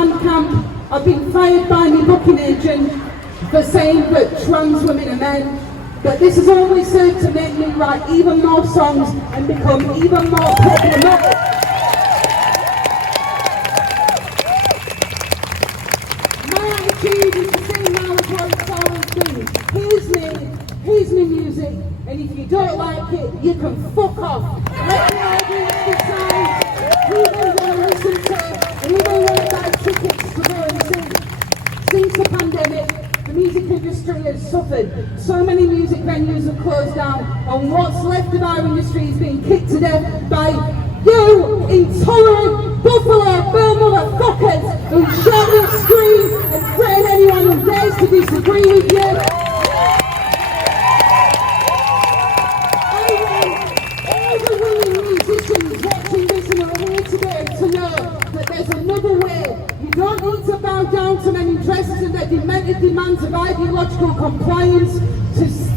Bandcamp. I've been fired by my booking agent for saying that trans women are men. But this has only served to make me write even more songs and become even more problematic. My attitude is the same now as what it's always been. Here's me music, and if you don't like it, you can fuck off. Let the audience decide who they want to listen to and who they want to buy tickets to go and see. Since the pandemic, the music industry has suffered. So many music venues have closed down, and what's left of our industry is being kicked to death by you intolerant Buffalo Bill motherfuckers who shout and scream and threaten anyone who dares to disagree with you. All the willing musicians watching this and are here today to know that there's another way. You don't need to bow down to men in dresses and their demented demands of ideological compliance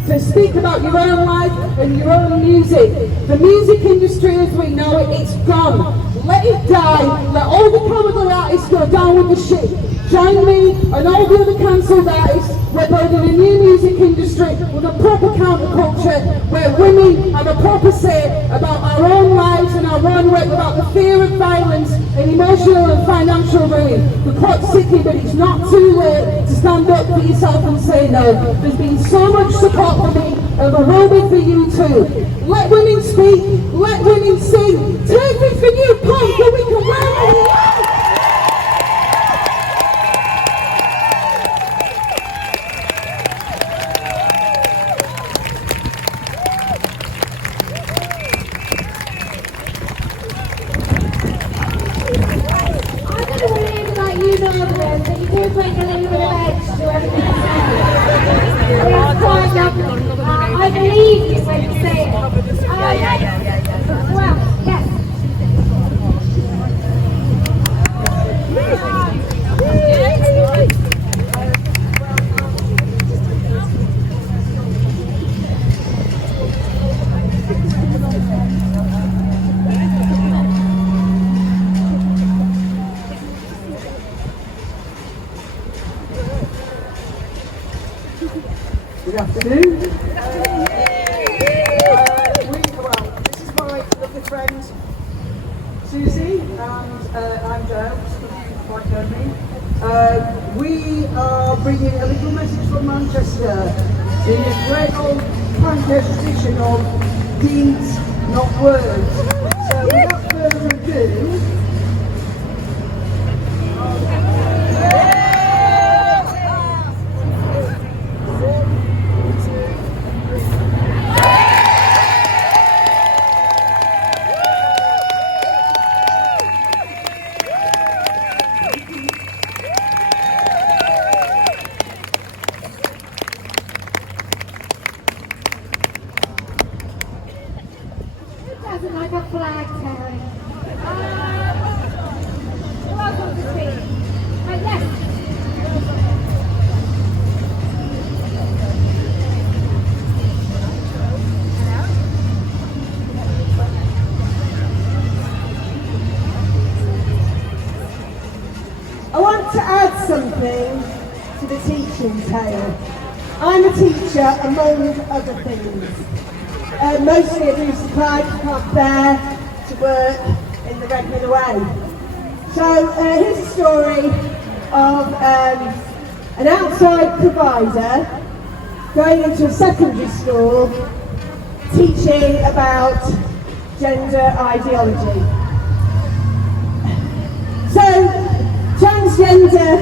to speak about your own life and your own music. The music industry as we know it, it's gone. Let it die. Let all the cowardly artists go down with the ship. Join me and all the other cancelled artists. We're building a new music industry with a proper counterculture where women have a proper say about our own lives and our own work without the fear of violence and emotional and financial ruin. The clock's ticking, but it's not too late to stand up for yourself and say no. There's been so much support for me, and there will be for you too. Let women speak, let women sing. Take it for you, punk, and we can rally you out. That you do bring a little bit of edge to everything you say. It's quite lovely. I believe you when you say it. Well, yes. Good afternoon. This is my lovely friend Susie, and I'm Dale, you quite heard me. We are bringing a little message from Manchester in this great old Panker tradition of deeds, not words. So without further ado, Doesn't like a flag carrying. Welcome to speak. Yes. I want to add something to the teaching tale. I'm a teacher among other things. Mostly I do supply because there to work in the regular way. So here's a story of an outside provider going into a secondary school teaching about gender ideology. So transgender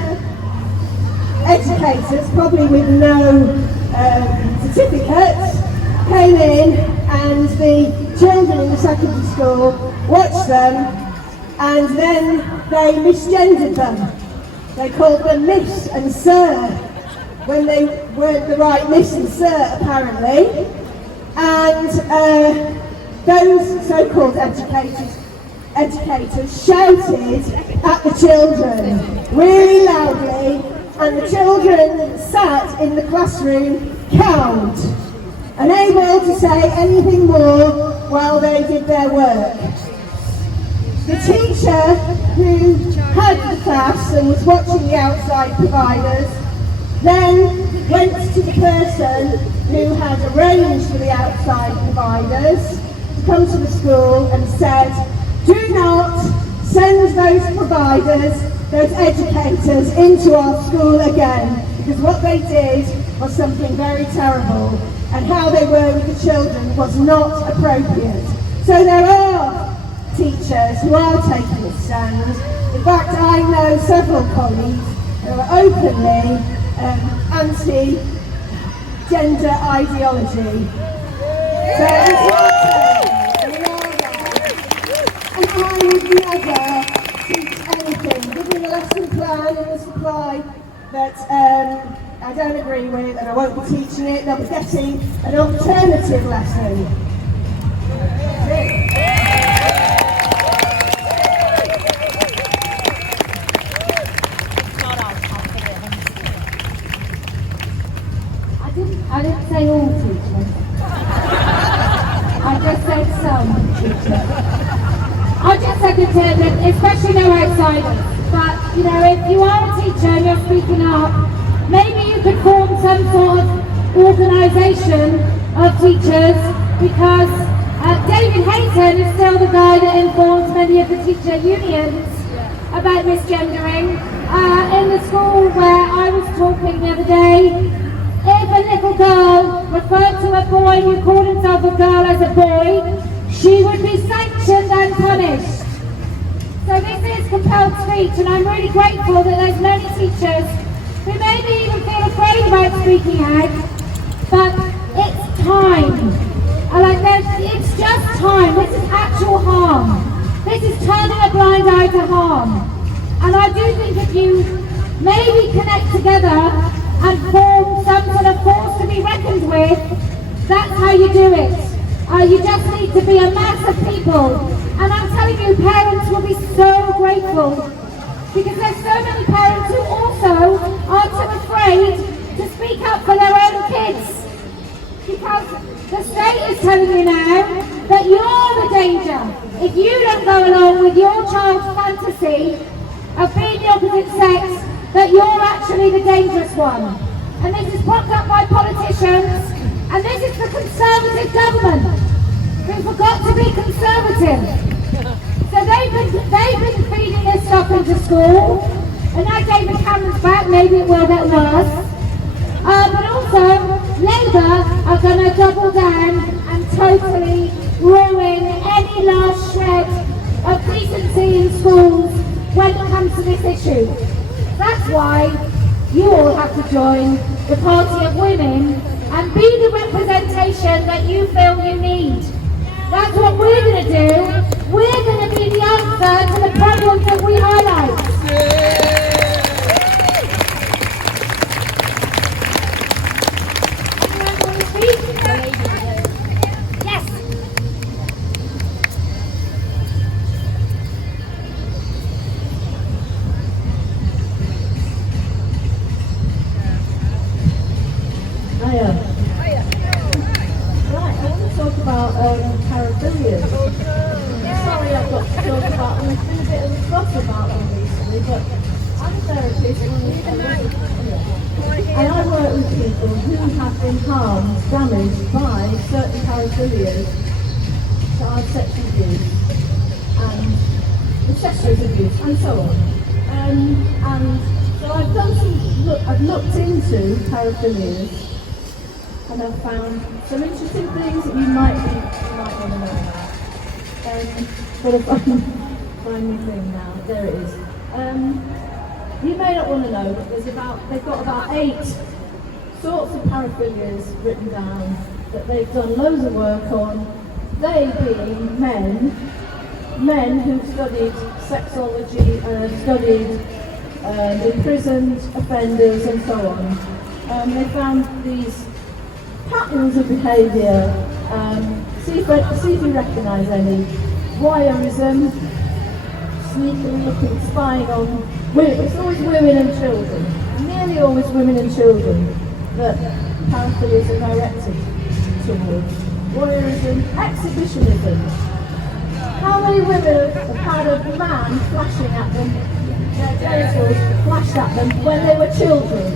educators, probably with no certificates, came in and the children in the secondary school watched them and then they misgendered them. They called them Miss and Sir when they weren't the right Miss and Sir apparently. And those so-called educators shouted at the children really loudly, and the children sat in the classroom cowed, unable to say anything more while they did their work. The teacher, who had the class and was watching the outside providers, then went to the person who had arranged for the outside providers to come to the school and said, do not send those providers, those educators into our school again, because what they did was something very terrible, and how they were with the children was not appropriate. So there are teachers who are taking a stand. In fact, I know several colleagues who are openly anti-gender ideology. So it's not we are right. And I would never teach anything, giving a lesson plan in the supply that I don't agree with, and I won't be teaching it. They'll be getting an alternative lesson. I didn't say all teachers. I just said some teachers. I just said to them, especially no outsiders. But, you know, if you are a teacher and you're speaking up, maybe you could form some sort of organisation of teachers, because David Hayton is still the guy that informs many of the teacher unions about misgendering. In the school where I was talking the other day, if a little girl referred to a boy who called himself a girl as a boy, she would be sanctioned and punished. So this is compelled speech, and I'm really grateful that there's many teachers who maybe even feel afraid about speaking out, but it's time. It's just time. This is actual harm. This is turning a blind eye to harm. And I do think if you maybe connect together and form some sort of force to be reckoned with, that's how you do it. You just need to be a mass of people. And I'm telling you, parents will be so grateful, because there's so many parents who also are too afraid to speak up for their own kids. Because the state is telling you now that you're the danger. If you don't go along with your child's fantasy of being the opposite sex, that you're actually the dangerous one. And this is propped up by politicians, and this is the Conservative government who forgot to be conservative. So they've been feeding this stuff into school, and now David Cameron's back, maybe it will get worse. But also, Labour are going to double down and totally ruin any last shred of decency in schools when it comes to this issue. That's why you all have to join the Party of Women and be the representation that you feel you need. That's what we're going to do. We're going to be the answer to the problems that we highlight. Anyone want to speak? Yes. Hiya. Right, I want to talk about paraphilias. Sorry I've got to talk about them. There's been a bit of a fuss about them recently, but I'm a therapist and I work with people who have been harmed, damaged by certain paraphilias, child sexual abuse and incestuous abuse and so on. And so I've done I've looked into paraphilias, and I've found some interesting things that you might want to know about. But if I can find my thing now, there it is. You may not want to know, but they've got about 8 sorts of paraphilias written down that they've done loads of work on. They being men who've studied sexology and studied imprisoned offenders and so on. They found these patterns of behaviour. See if you recognise any. Voyeurism, sneakily looking, spying on women. It's always women and children. Nearly always women and children that paraphilias are directed towards. Voyeurism, exhibitionism. How many women have had a man flashing at them their genitals flashed at them when they were children.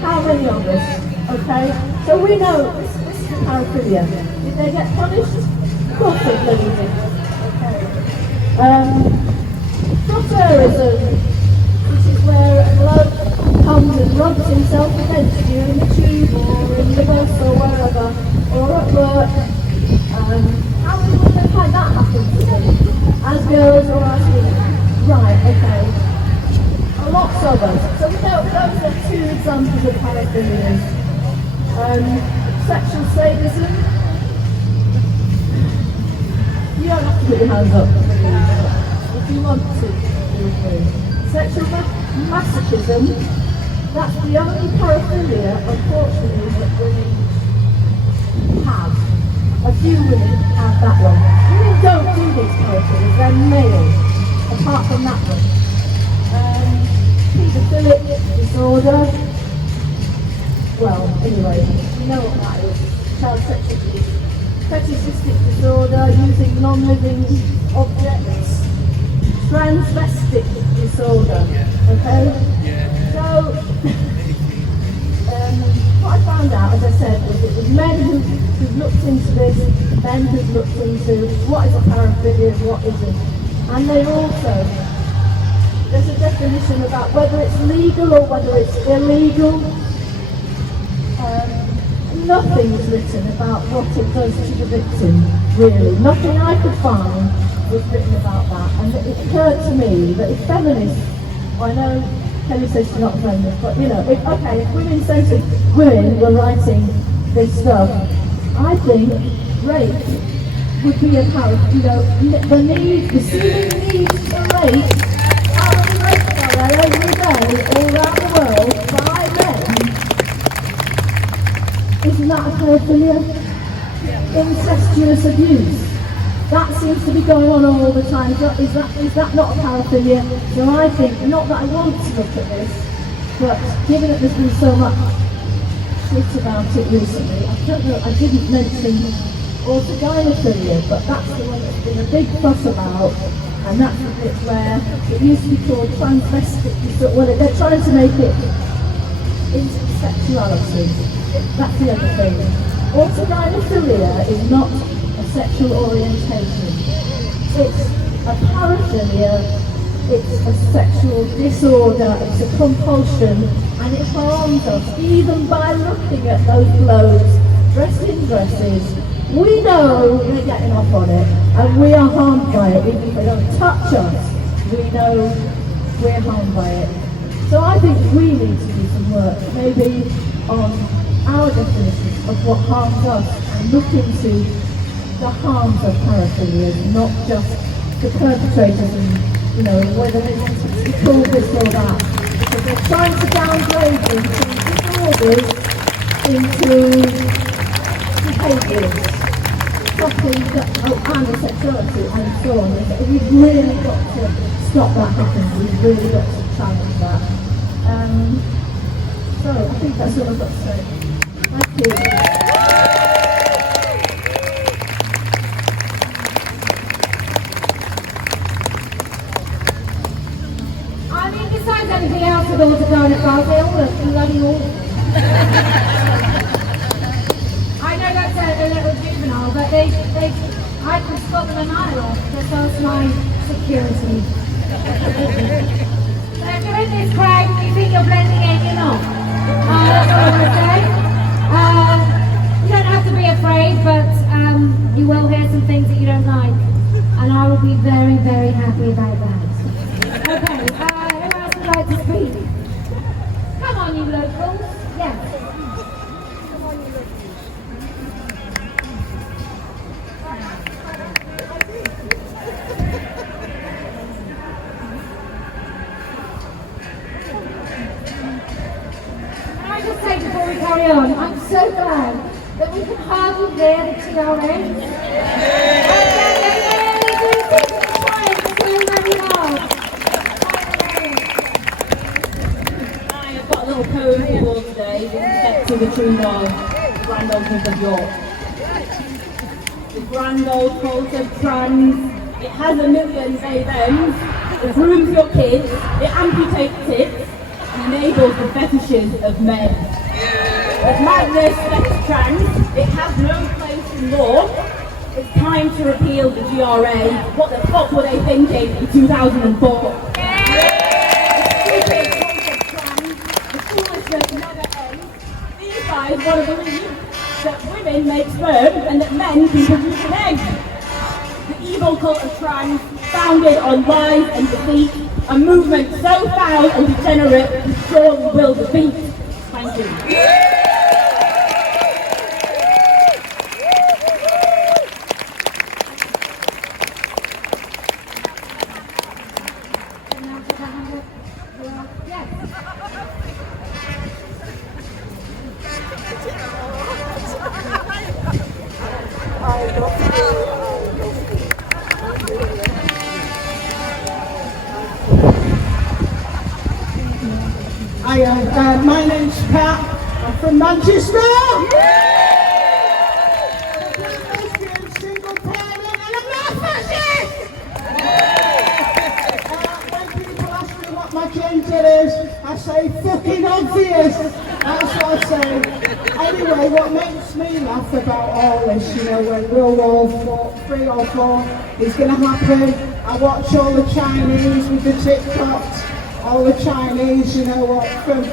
How many of us? Okay? So we know this is paraphilia. Did they get punished? Of course they bloody did. Okay. Frotteurism, which is where a bloke comes and rubs himself against you in the tube or in the bus or wherever, or at work. How many women find that happen to them? As girls or as women? Right, okay. Lots of us. So those are two examples of paraphilia. Sexual sadism. You don't have to put your hands up if you want to. Sexual masochism. That's the only paraphilia, unfortunately, that women have. A few women have that one. Women don't do these paraphilias, they're male, apart from that one. Pedophilic disorder. Well, anyway, you know what that is. Child sexual abuse. Fetishistic disorder, using non-living objects. Transvestic disorder. Okay? So, what I found out, as I said, was it was men who've looked into this, men who've looked into what is a paraphilia and what isn't. And they also, there's a definition about whether it's legal or whether it's illegal. Nothing's written about what it does to the victim, really. Nothing I could find was written about that. And it occurred to me that if feminists, I know Kelly says she's not a feminist, but you know, if women-centered women were writing this stuff, I think rape would be a the seeming need for rape every day all around the world by men. Isn't that a paraphilia? Incestuous abuse. That seems to be going on all the time. Is that not a paraphilia? So I think, not that I want to look at this, but given that there's been so much shit about it recently, I don't know, I didn't mention orthogynephilia, but that's the one that's been a big fuss about. And that's the bit where it used to be called transvestic disorder. Well, they're trying to make it into sexuality. That's the other thing. Orthogynephilia is not a sexual orientation. It's a paraphilia, it's a sexual disorder, it's a compulsion, and it harms us even by looking at those blokes dressed in dresses. We know they're getting off on it, and we are harmed by it. Even if they don't touch us, we know we're harmed by it. So I think we need to do some work, maybe on our definition of what harms us, and look into the harms of paraphilia, not just the perpetrators and, whether they want to be called this or that. Because they're trying to downgrade them from disorders into behaviours. And the sexuality and so on. We've really got to stop that happening. We've really got to challenge that. So I think that's all I've got to say. Thank you. I mean, besides anything else with all the dinosaurs, they all look bloody awful. I know that's a little juvenile, but I could spot them a mile off. That's my security. So if you're in this crowd and you think you're blending in, you're not. That's all I'm going to say. You don't have to be afraid, but you will hear some things that you don't like. And I will be very, very happy about that. Okay, who else would like to speak? Come on, you locals. Yes. Before we carry on, I'm so glad that we can hardly hear the TRA. I've got a little poem for you all today with respect to the Trudeau, the Grand Old Prince of York. The Grand Old Court of Trans, it has a million say-thems. it ruins your kids, it amputates tits, and enables the fetishes of men. It's madness, sex trans, it has no place in law. It's time to repeal the GRA. What the fuck were they thinking in 2004? The foolishness never ends. These guys want to believe that women make sperm and that men can produce an egg. The evil cult of trans, founded on lies and deceit, a movement so foul and degenerate that surely will defeat. Thank you. Hiya, my name's Pat. I'm from Manchester. Single parent, and I'm not a fascist. When people ask me what my gender is, I say fucking obvious. That's what I say. Anyway, what makes me laugh about all this, you know, when World War 3 or 4 is going to happen, I watch all the Chinese with the TikToks. All the Chinese, you know what, from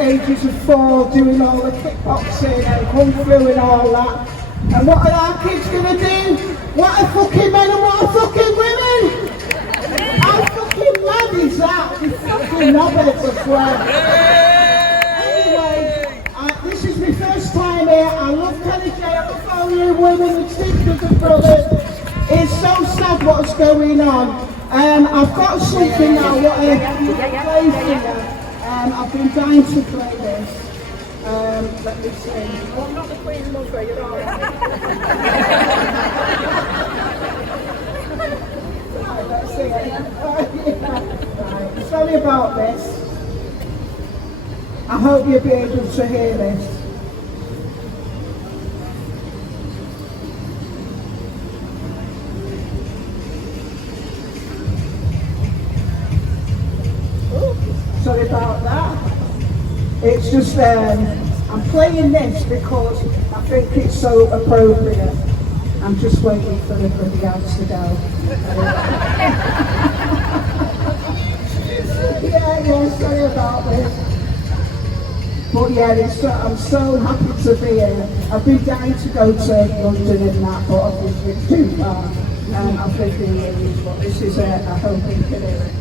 ages of 4 doing all the kickboxing and kung fu and all that. And what are our kids gonna do? What are fucking men and what are fucking women? How fucking mad is that? You fucking knobheads, I swear. Anyway, this is my first time here. I love Kelly J. I love all you women and sisters and brothers. It's so sad what's going on. I've got something now, what I play here. I've been dying to play this. Let me see. Well, I'm not the Queen's mother, you're alright. Right, let's see it. Right, sorry about this. I hope you'll be able to hear this. Sorry about that. It's just, I'm playing this because I think it's so appropriate. I'm just waiting for everybody else to go. yeah, sorry about this. But yeah, I'm so happy to be here. I've been dying to go to London and that, but obviously it's too far. I've lived in Leeds, but this is it. I hope you can hear it.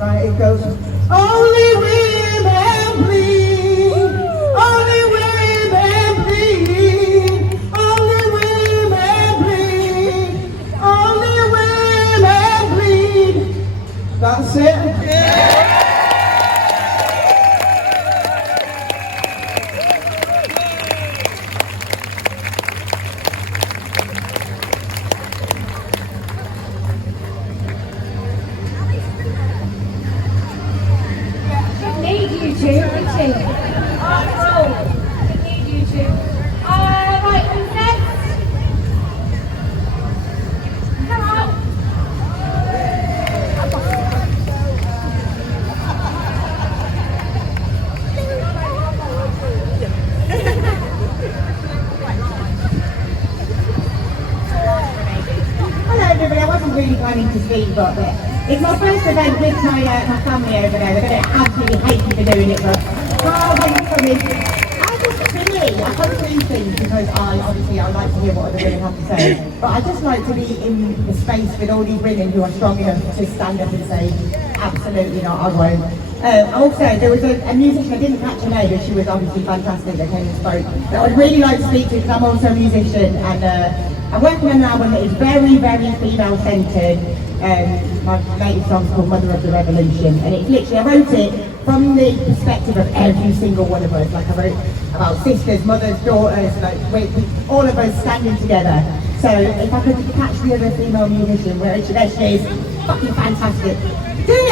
Right, it goes, only women bleed, only women bleed, only women bleed, only women bleed. That's it. To speak, but it's my first event with my family over there. They're going to absolutely hate me for doing it, but thank you for coming. For me, I come to these things because I like to hear what other women have to say, but I just like to be in the space with all these women who are strong enough to stand up and say, absolutely not, I won't. Also, there was a musician, I didn't catch her name, but she was obviously fantastic that came and spoke, that I'd really like to speak to because I'm also a musician, and I'm working on an album that is very, very female-centred. My latest song's called Mother of the Revolution, and it's literally, I wrote it from the perspective of every single one of us. Like I wrote about sisters, mothers, daughters, like all of us standing together. So if I could catch the other female musician, there she is, fucking fantastic. We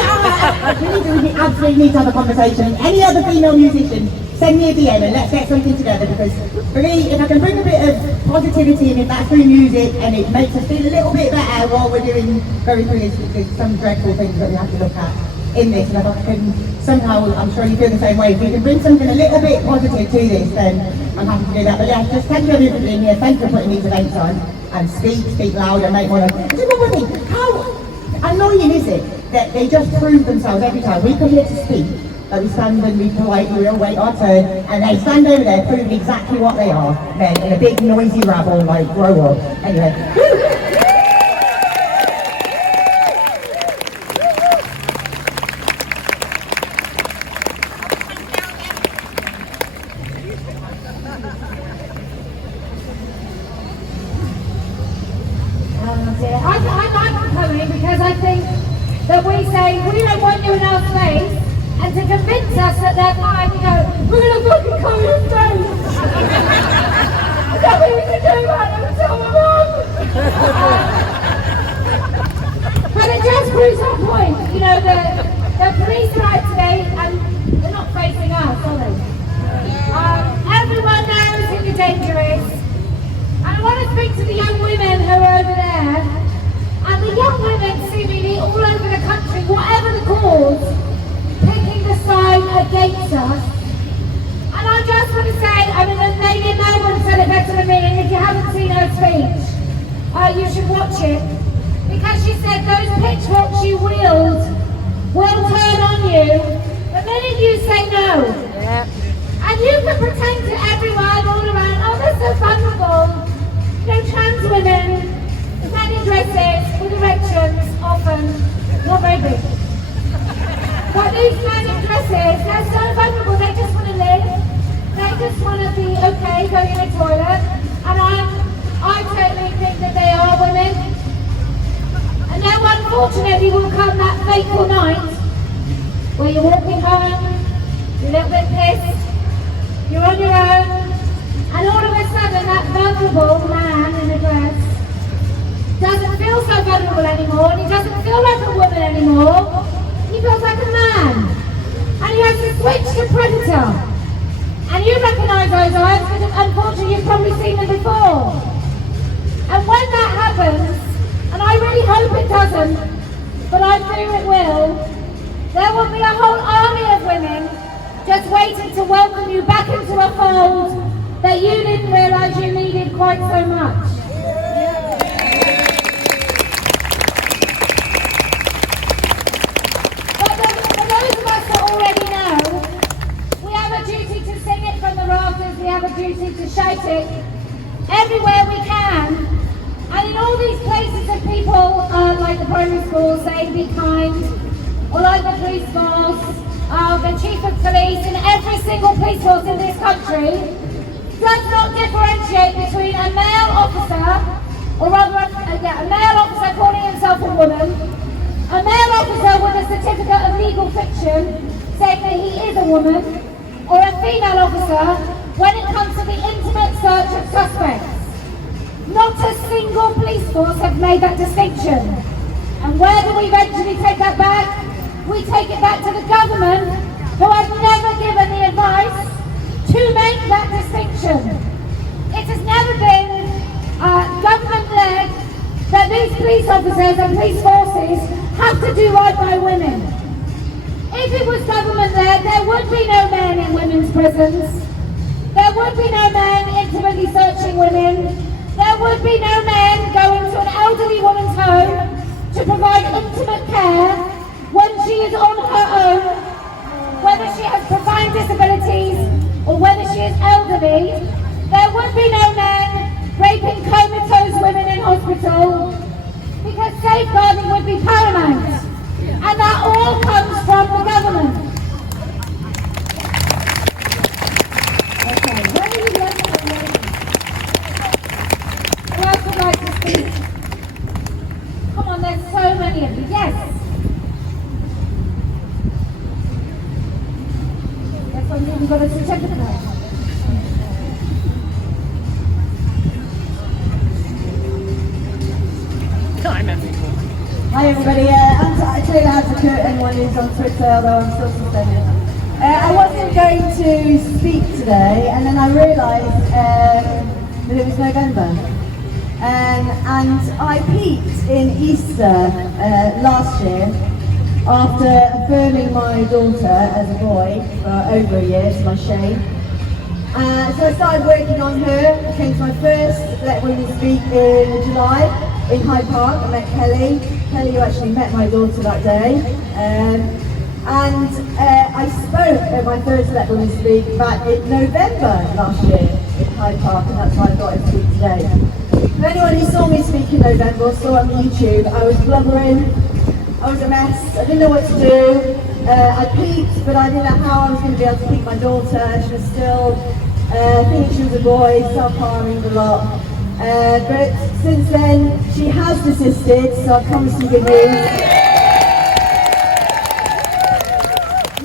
absolutely need to have a conversation. Any other female musician, send me a DM and let's get something together, because for me, if I can bring a bit of positivity and if that's through music and it makes us feel a little bit better while we're going through this, there's some dreadful things that we have to look at in this, and if I can somehow, I'm sure you feel the same way, if we can bring something a little bit positive to this, then I'm happy to do that. But yeah, just thank you everybody for being here, thank you for putting these events on, and speak loud and make one of them. Just one more thing, how annoying is it that they just prove themselves every time we come here to speak, that we stand and we politely will wait our turn, and they stand over there proving exactly what they are, then in a big noisy rabble, like, grow up. Anyway. I'm coming because I think that we say we don't want you in our space, and to convince us that they're fine, we go, we're going to fucking come in your space. Is that what we can do right now? Tell my mum. But it just proves our point. You know, the police are out today and they're not facing us, are they? Everyone knows who the danger is. And I want to speak to the young women who are over there. And the young women seemingly all over the country, whatever the cause, picking the side against us. And I just want to say, I mean, the lady in Melbourne said it better than me, and if you haven't seen her speech, you should watch it. Because she said those pitchforks you wield will turn on you the minute you say no. Yeah. And you can pretend to everyone all around, oh, they're so vulnerable. You know, trans women, men in dresses with erections, often not very big. But these men in dresses, they're so vulnerable, they just want to live. They just want to be okay going in the toilet. And I totally think that they are women. And then unfortunately will come that fateful night where you're walking home, you're a little bit pissed, you're on your own, and all of a sudden that vulnerable man in a dress doesn't feel so vulnerable anymore, and he doesn't feel like a woman anymore. He feels like a man. And he has to switch to predator. And you recognise those eyes because unfortunately you've probably seen them before. And when that happens, and I really hope it doesn't, but I fear it will, there will be a whole army of women just waiting to welcome you back into a fold that you didn't realise you needed quite so much. We have a duty to shout it everywhere we can, and in all these places that people like the primary schools saying be kind, or like the police force, the chief of police, and every single police force in this country does not differentiate between a male officer, or rather a male officer calling himself a woman, a male officer with a certificate of legal fiction saying that he is a woman, or a female officer when it comes to the intimate search of suspects. Not a single police force have made that distinction. And where do we eventually take that back? We take it back to the government, who have never given the advice to make that distinction. It has never been government-led that these police officers and police forces have to do right by women. If it was government-led, there would be no men in women's prisons. There would be no men intimately searching women. There would be no men going to an elderly woman's home to provide intimate care when she is on her own, whether she has profound disabilities or whether she is elderly. There would be no men raping comatose women in hospital, because safeguarding would be paramount. And that all comes from the government. Who else would like to speak? Come on, there's so many of you. Yes. That's one thing we've got to check it out. Hi everybody, I'm Taylor Advocate, anyone who's on Twitter, although I'm still suspended. I wasn't going to speak today, and then I realised that it was November. And I peaked in Easter last year after affirming my daughter as a boy for over a year, to my shame. So I started working on her. I came to my first Let Women Speak in July in Hyde Park. I met Kelly. Kelly, who actually met my daughter that day. I spoke at my first Let Women Speak back in November last year in Hyde Park, and that's why I thought I'd speak today. For anyone who saw me speak in November or saw it on YouTube, I was blubbering, I was a mess, I didn't know what to do. I peaked, but I didn't know how I was going to be able to keep my daughter. She was still thinking she was a boy, self-harming a lot. But since then, she has desisted, so I promise you good news.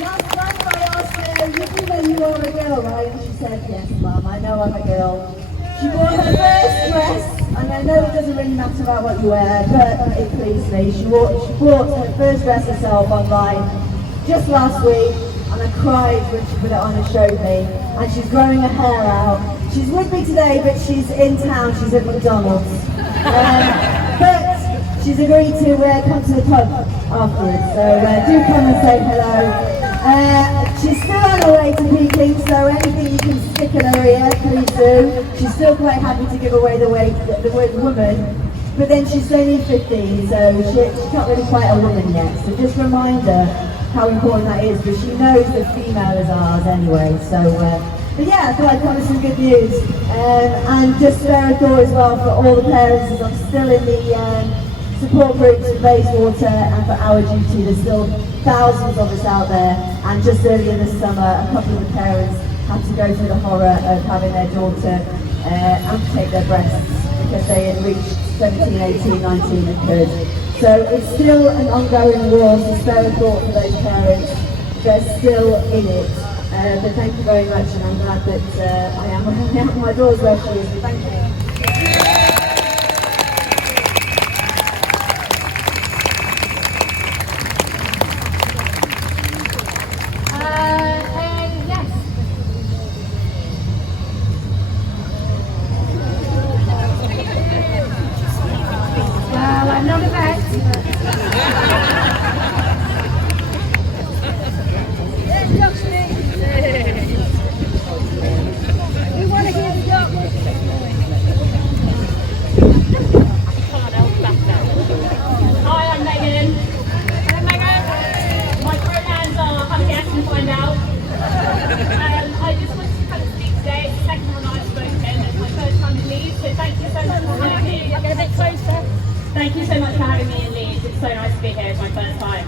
Last night I asked her, you do know you are a girl, right? And she said, yes, Mum, I know I'm a girl. She bought her first dress, and I know it doesn't really matter about what you wear, but it pleased me. She bought her first dress herself online just last week, and I cried when she put it on and showed me. And she's growing her hair out. She's with me today, but she's in town. She's at McDonald's. But she's agreed to come to the pub afterwards, so do come and say hello. She's still on her way to peaking, so anything you can stick in her ear, please do. She's still quite happy to give away the word woman, but then she's only 15, so she's not really quite a woman yet. So just remind her how important that is, but she knows that female is ours anyway. So, but yeah, I thought I'd come with some good news. And just spare a thought as well for all the parents, as I'm still in the support groups for Bayswater and for Our Duty. There's still thousands of us out there, and just earlier this summer a couple of the parents had to go through the horror of having their daughter amputate their breasts because they had reached 17, 18, 19 and could. So it's still an ongoing war, so spare a thought for those parents. They're still in it. But thank you very much, and I'm glad that I am where I am. My daughter's where she is, so thank you. Thank you so much for having me in Leeds. It's so nice to be here. It's my first time.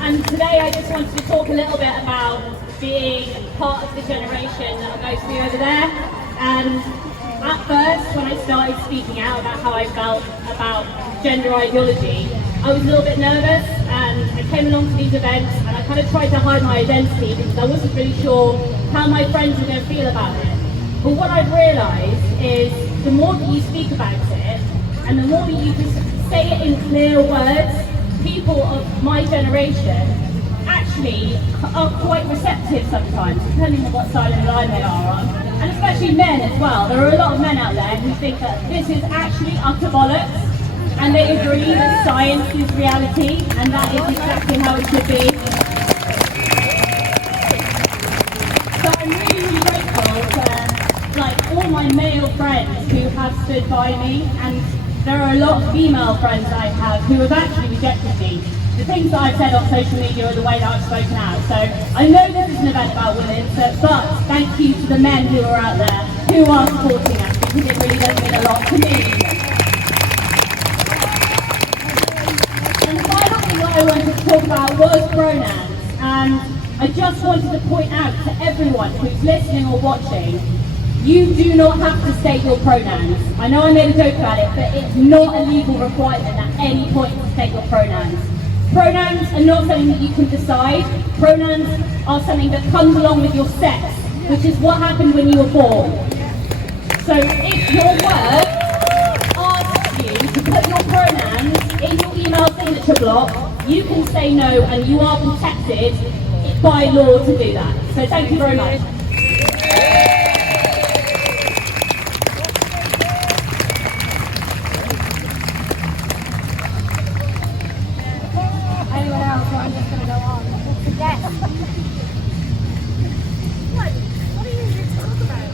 And today I just wanted to talk a little bit about being part of the generation that are mostly over there. And at first, when I started speaking out about how I felt about gender ideology, I was a little bit nervous, and I came along to these events and I kind of tried to hide my identity because I wasn't really sure how my friends were going to feel about it. But what I've realised is the more that you speak about it, and the more that you just say it in clear words, people of my generation actually are quite receptive sometimes, depending on what side of the line they are on. And especially men as well. There are a lot of men out there who think that this is actually utter bollocks, and they agree that science is reality, and that is exactly how it should be. So I'm really, really grateful for all my male friends who have stood by me, and there are a lot of female friends that I have who have actually rejected me. The things that I've said on social media or the way that I've spoken out. So I know this is an event about women, but thank you to the men who are out there who are supporting us, because it really does mean a lot to me. And the final thing that I wanted to talk about was pronouns. And I just wanted to point out to everyone who's listening or watching, you do not have to state your pronouns. I know I made a joke about it, but it's not a legal requirement at any point to state your pronouns. Pronouns are not something that you can decide. Pronouns are something that comes along with your sex, which is what happened when you were born. So if your work asks you to put your pronouns in your email signature block, you can say no, and you are protected by law to do that. So thank you very much. Anyone else? Or I'm just going to go on. Yes. What are you here to talk about?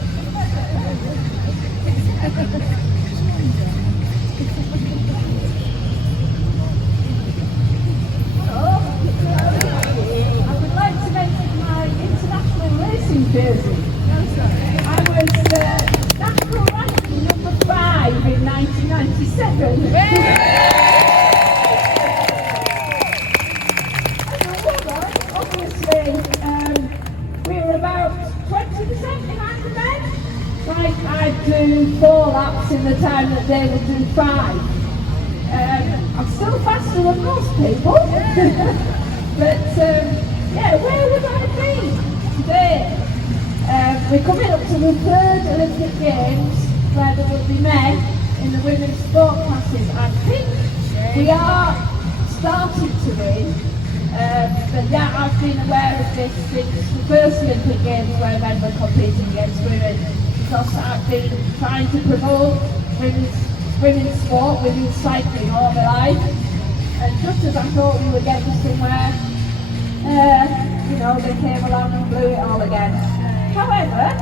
I would like to mention my international racing jersey. I was national ranking number 5 in 1997. Obviously, we were about 20% behind the men. Like I'd do 4 laps in the time that they would do 5. I'm still faster than most people. But yeah, where would I be today? We're coming up to the 3rd Olympic Games where there will be men in the women's sport classes. I think we are starting to win. But yeah, I've been aware of this since the first Olympic Games where men were competing against women, because I've been trying to promote women's sport, women's cycling all my life. And just as I thought we were getting somewhere, you know, they came along and blew it all again. However,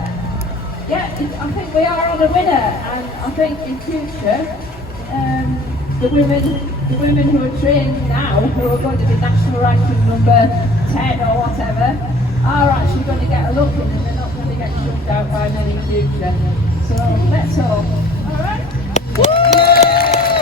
yeah, I think we are on a winner, and I think in future, the women who are training now, who are going to be national ranking number 10 or whatever, are actually going to get a look in, and they're not going to get shoved out by men in future. So let's hope. All right.